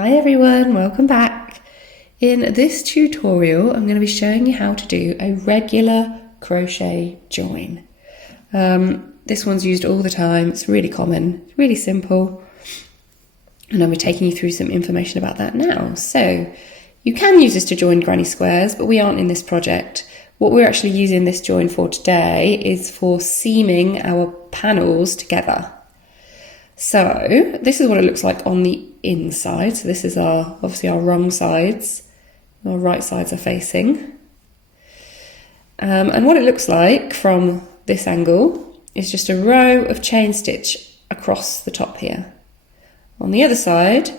Hi everyone, welcome back. In this tutorial, I'm going to be showing you how to do a regular crochet join. This one's used all the time, it's really common, it's really simple, and I'll be taking you through some information about that now. So, you can use this to join granny squares, but we aren't in this project. What we're actually using this join for today is for seaming our panels together. So this is what it looks like on the inside. So this is obviously our wrong sides. Our right sides are facing. And what it looks like from this angle is just a row of chain stitch across the top here. On the other side,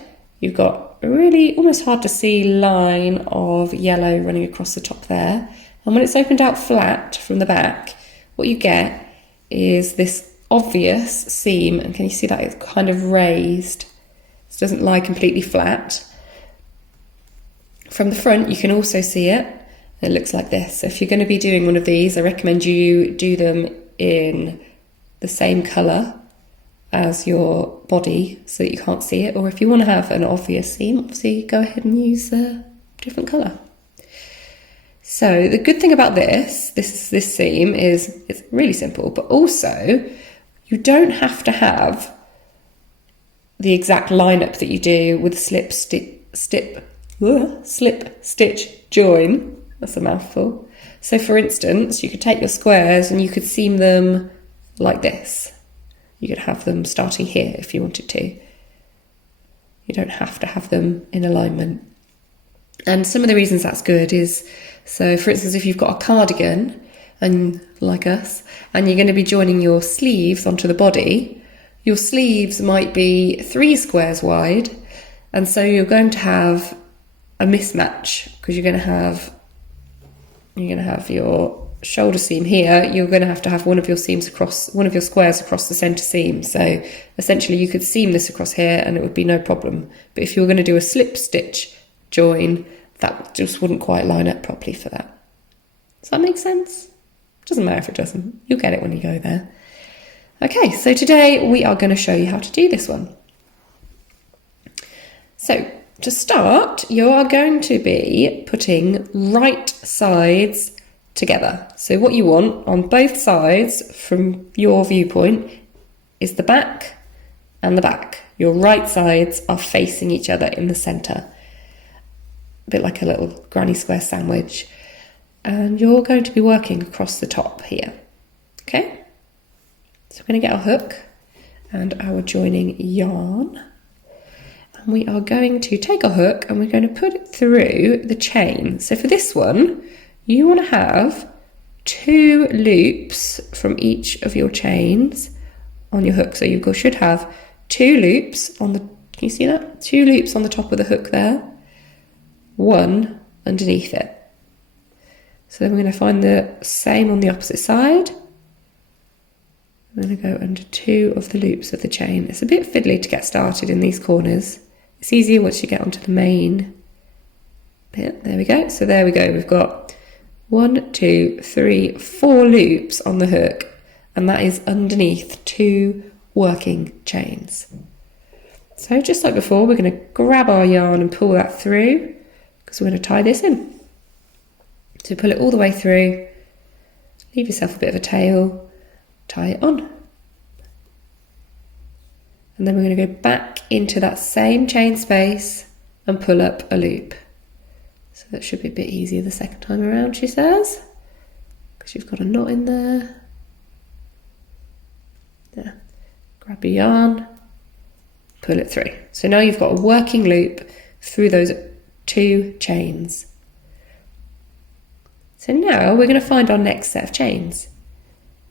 you've got a really almost hard to see line of yellow running across the top there. And when it's opened out flat from the back, what you get is this obvious seam, and can you see that it's kind of raised? It doesn't lie completely flat. From the front you can also see it. It looks like this. So if you're going to be doing one of these, I recommend you do them in the same colour as your body so that you can't see it, or if you want to have an obvious seam, obviously go ahead and use a different colour. So the good thing about this seam is it's really simple, but also you don't have to have the exact lineup that you do with slip stitch join. That's a mouthful. So for instance, you could take your squares and you could seam them like this. You could have them starting here if you wanted to. You don't have to have them in alignment. And some of the reasons that's good is, so for instance, if you've got a cardigan, and like us, and you're going to be joining your sleeves onto the body, your sleeves might be 3 squares wide, and so you're going to have a mismatch because you're going to have your shoulder seam here. You're going to have one of your squares across the center seam. So essentially, you could seam this across here, and it would be no problem. But if you were going to do a slip stitch join, that just wouldn't quite line up properly for that. Does that make sense? Doesn't matter if it doesn't, you'll get it when you go there. Okay, so today we are going to show you how to do this one. So to start, you are going to be putting right sides together. So what you want on both sides from your viewpoint is the back and the back. Your right sides are facing each other in the centre. A bit like a little granny square sandwich. And you're going to be working across the top here, okay? So we're going to get our hook and our joining yarn, and we are going to take our hook and we're going to put it through the chain. So for this one, you want to have 2 loops from each of your chains on your hook. So you should have 2 loops on the, can you see that? 2 loops on the top of the hook there, 1 underneath it. So then we're going to find the same on the opposite side. I'm going to go under 2 of the loops of the chain. It's a bit fiddly to get started in these corners. It's easier once you get onto the main bit. There we go. So there we go. We've got 1, 2, 3, 4 loops on the hook, and that is underneath 2 working chains. So just like before, we're going to grab our yarn and pull that through because we're going to tie this in. So pull it all the way through, leave yourself a bit of a tail, tie it on. And then we're going to go back into that same chain space and pull up a loop. So that should be a bit easier the second time around, she says, because you've got a knot in there. Yeah. Grab your yarn, pull it through. So now you've got a working loop through those 2 chains. So now we're going to find our next set of chains.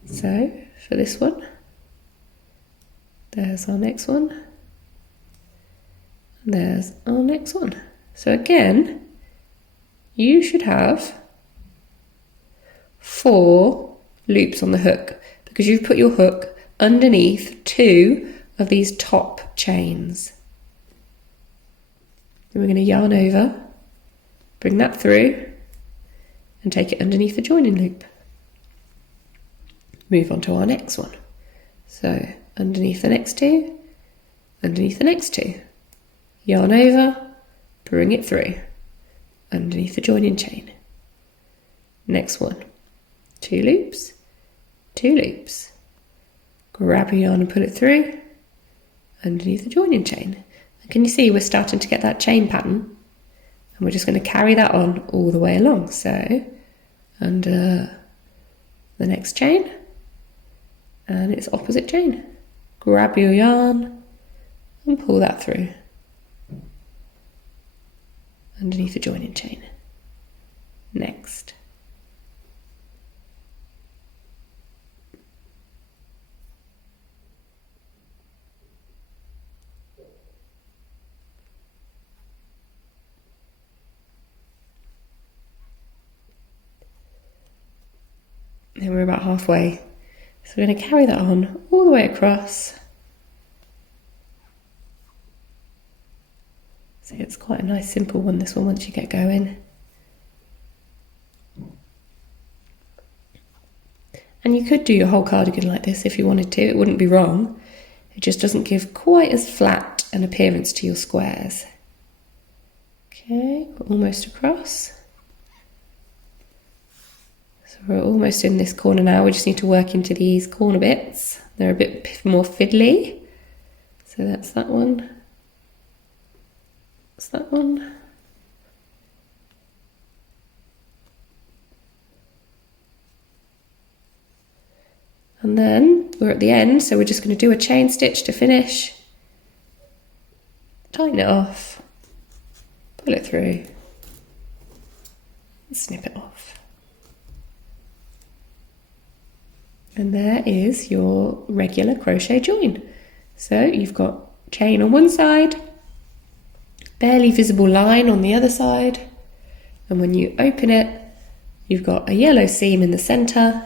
So for this one, there's our next one, and there's our next one. So again, you should have 4 loops on the hook because you've put your hook underneath 2 of these top chains. Then we're going to yarn over, bring that through, and take it underneath the joining loop. Move on to our next one. So underneath the next 2, underneath the next 2. yarn over, bring it through, underneath the joining chain. Next one, 2 loops, 2 loops. Grab your yarn and pull it through, underneath the joining chain. And can you see we're starting to get that chain pattern? And we're just going to carry that on all the way along. So, under the next chain, and it's opposite chain. Grab your yarn and pull that through, underneath the joining chain. Next. And we're about halfway. So we're going to carry that on all the way across. So it's quite a nice simple one, this one, once you get going. And you could do your whole cardigan like this if you wanted to, it wouldn't be wrong. It just doesn't give quite as flat an appearance to your squares. Okay, we're almost across. So we're almost in this corner now, we just need to work into these corner bits. They're a bit more fiddly. So that's that one. That's that one. And then we're at the end, so we're just going to do a chain stitch to finish. Tighten it off, pull it through, and snip it off. And there is your regular crochet join. So you've got chain on one side, barely visible line on the other side, and when you open it, you've got a yellow seam in the centre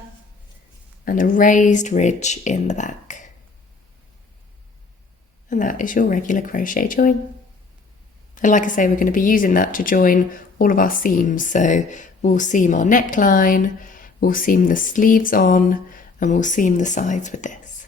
and a raised ridge in the back. And that is your regular crochet join. And like I say, we're going to be using that to join all of our seams. So we'll seam our neckline, we'll seam the sleeves on, and we'll seam the sides with this.